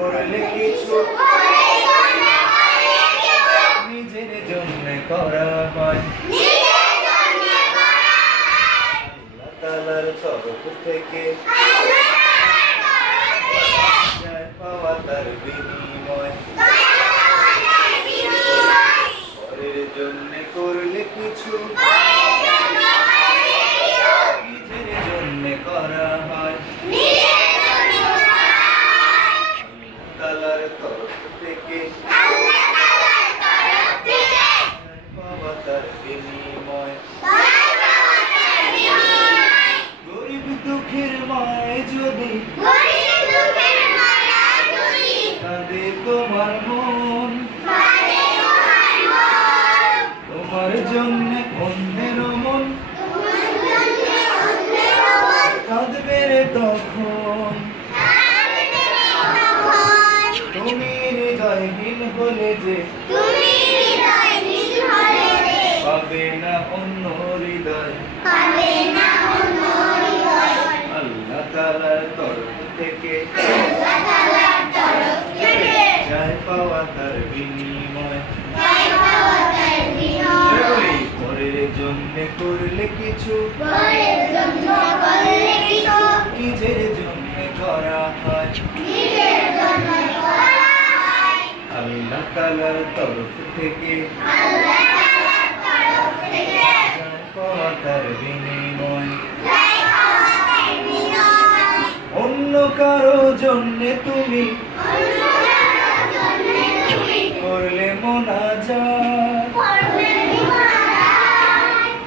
করলে কিছু নিজের জন্য করা হয়, আল্লাহ তাআলার তরফ থেকে যায় পাওয়া তার বিনিময়। পরের জন্য করলে কিছু নিজের জন্য করা হয়, তাআলার তরফ থেকে পাওয়া তার বিনিময়। গরিব দুঃখের মায় যদি কাঁদে তোমার মন, তোমার জন্য অন্যের মন কাঁদবে রে তখন। তুমি হৃদয়হীন হলে যে পাবে না অন্য হৃদয়, আল্লাহ তাআলার তরফ থেকে যায় পাওয়া তার বিনিময়। পরের জন্য করলে কিছু নিজের জন্য করা হয়, আল্লাহ তাআলার তরফ থেকে যায় পাওয়া তার বিনিময়। অন্য কারো জন্য তুমি করলে মোনাজাত,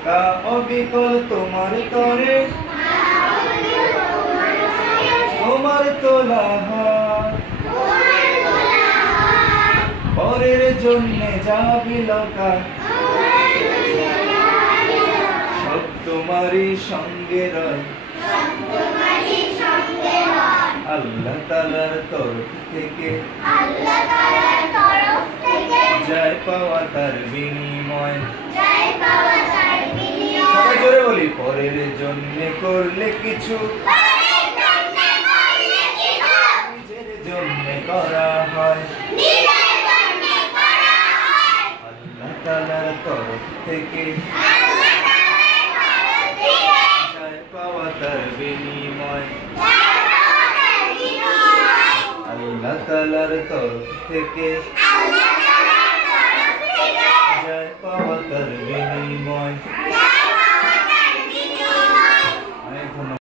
তা অবিকল তোমার তরে তোমার তোলা হাত। পরের জন্য যা বিলকার সব তোমারই সঙ্গে রয়, আল্লাহ তাআলার তরফ থেকে যায় পাওয়া তার বিনিময়। সবাই জোরে বলি, পরের জন্য করলে কিছু নিজের জন্য করা হয়, আল্লাহ তাআলার তরফ থেকে যায় পাওয়া তার বিনিময়। আল্লাহ তাআলার তরফ থেকে যায় পাওয়া তার